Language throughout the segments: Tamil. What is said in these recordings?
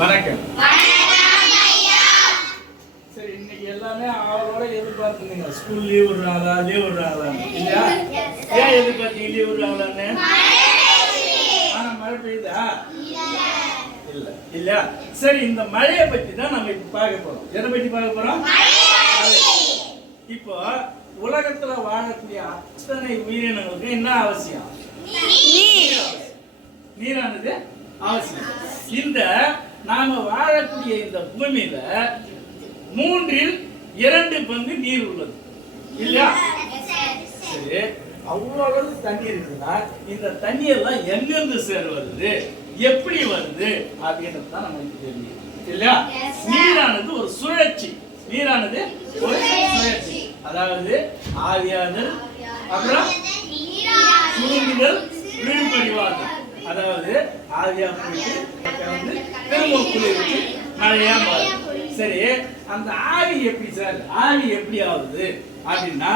வணக்கம். சரி இன்னைக்கு எல்லாமே அவரோட எதிர்பார்த்துங்க ஸ்கூல் லீவ் விடுறாங்களா லீவ் விடுறாங்களா இல்லையா? ஏன் எதிர்பார்த்தீங்க லீவ் விடுறாங்களான்னு? ஆனா மழை பெய்யுதா இல்ல. இல்லையா? சரி இந்த மழையை பத்தி தான் நம்ம இப்ப பார்க்க போறோம். எதை பத்தி பார்க்க போறோம்? மழை. இப்போ உலகத்துல வாழக்கூடிய அத்தனை உயிரினங்களுக்கு என்ன அவசியம்? நீரானது அவசியம். இந்த நாம வாழக்கூடிய இந்த பூமியில மூன்றில் இரண்டு பங்கு நீர் உள்ளது. இல்லையா? சரி அவ்வளவு தண்ணி இருக்குன்னா இந்த தண்ணி எல்லாம் எங்கிருந்து சேர் வருது எப்படி வருது? அப்படின்றது தான் நமக்கு தெரியும் இல்லையா? நீரானது ஒரு சுழற்சி. நீரானது ஒரு சுழற்சி. அதாவது ஆவியாதல் அப்புறம் சுருங்குதல் வீழ்படிவாதல் அதாவது ஆவியா போயிட்டு வந்து திரும்ப குளிர்ச்சி மழையா மாறும் சரி அந்த ஆவி எப்படி சார்? ஆவி எப்படி ஆகுது அப்படின்னா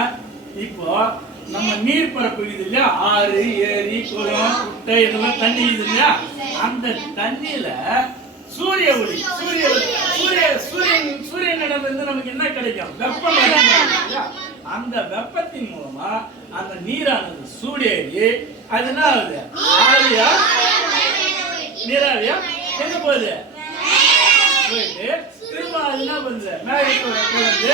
இப்போ நம்ம நீர் பரப்பு இருக்குது இல்லையா? ஆறு ஏரி குளம் குட்டை இதெல்லாம் தண்ணி இருக்குது இல்லையா? அந்த தண்ணியில சூரிய ஒளி சூரிய ஒளி சூரிய சூரியன் சூரியனிடம் இருந்து நமக்கு என்ன கிடைக்கும்? வெப்பம் இல்லையா? அந்த வெப்பத்தின் மூலமா அந்த நீரானது சூடேறி அது என்ன ஆகுது? ஆவியா நீராவியா? எங்க போகுது? போயிட்டு திரும்ப அது என்ன பண்ணுது மேகத்தோட கலந்து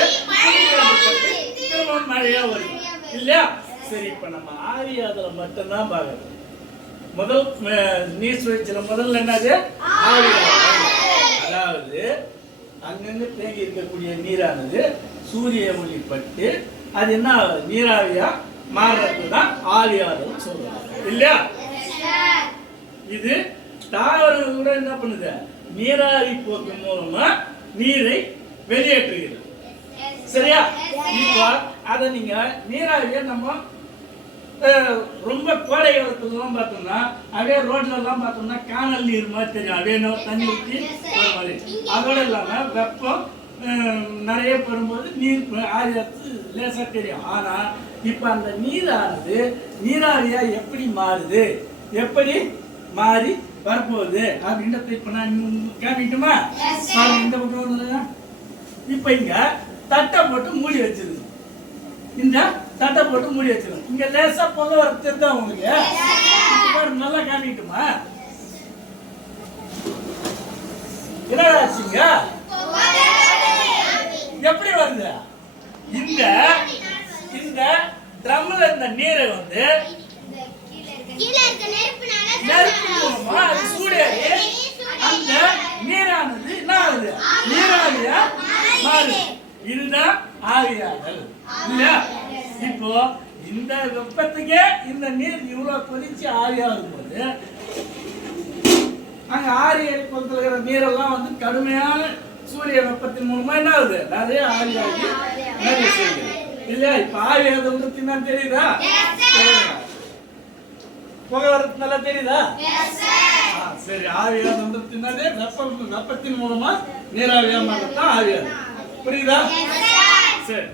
திரும்ப மழையா வருது. இல்லையா? சரி இப்ப நம்ம ஆவியாதல மட்டும்தான் பார்க்கணும் முதல் நீர் சுழற்சியில முதல்ல என்னது? ஆவியாதல் அதாவது அங்கங்க தேங்கி இருக்கக்கூடிய நீரானது சூரிய ஒளி பட்டு அது என்ன ஆகுது? நீராவியா மாறுறது தான் ஆவியாதல் சொல்றாங்க. இல்லையா? இது தாவரங்கள் கூட என்ன பண்ணுது? நீராவி போக்கு மூலமா நீரை வெளியேற்றுகிறது. சரியா? இப்போ அதை நீங்க நீராவியை நம்ம ரொம்ப கோடை காலத்துலலாம் பார்த்தோம்னா அதே ரோட்ல எல்லாம் பார்த்தோம்னா காணல் நீர் மாதிரி தெரியும். அதே தண்ணி ஊற்றி மாதிரி. அதோட இல்லாமல் வெப்பம் நிறைய பெறும்போது நீர் ஆரியத்து லேசாக தெரியும். ஆனால் இப்போ அந்த நீரானது நீராவியாக எப்படி மாறுது? எப்படி மாறி வரப்போகுது. அப்படின்றத இப்ப நான் காமிட்டுமா பாருங்க இந்த பக்கம். இப்ப இங்க தட்டை போட்டு மூடி வச்சிருக்கு இந்த தட்டை போட்டு மூடி வச்சிருக்கு இங்க லேசா புகை வர தெரியுதா உங்களுக்கு? பாருங்க நல்லா காமிட்டுமா என்னடா ஆச்சுங்க? எப்படி வருது? இந்த இந்த ட்ரம்ல இருந்த நீரை வந்து நெருப்பு மூலமா அது சூடேறி அந்த நீரானது என்ன ஆகுது நீராவியா? மாறுது இதுதான் ஆவியாதல். இல்லையா? இப்போ இந்த வெப்பத்துக்கே இந்த நீர் இவ்வளவு கொதிச்சு ஆவியாகும் போது அங்க ஆரிய இருக்கிற நீரெல்லாம் வந்து கடுமையான சூரிய வெப்பத்தின் மூலமா என்ன ஆகுது? நிறைய ஆவியாகி நிறைய செய்யுது. இல்லையா? இப்ப ஆவியாதல் வந்து தின்னா தெரியுதா? புகை வர்றது நல்லா தெரியுதா? சரி ஆவியாதல் வந்து தின்னதே வெப்பம் வெப்பத்தின் மூலமா நீராவியா மாறத்தான் ஆவியாதல் புரியுதா? சரி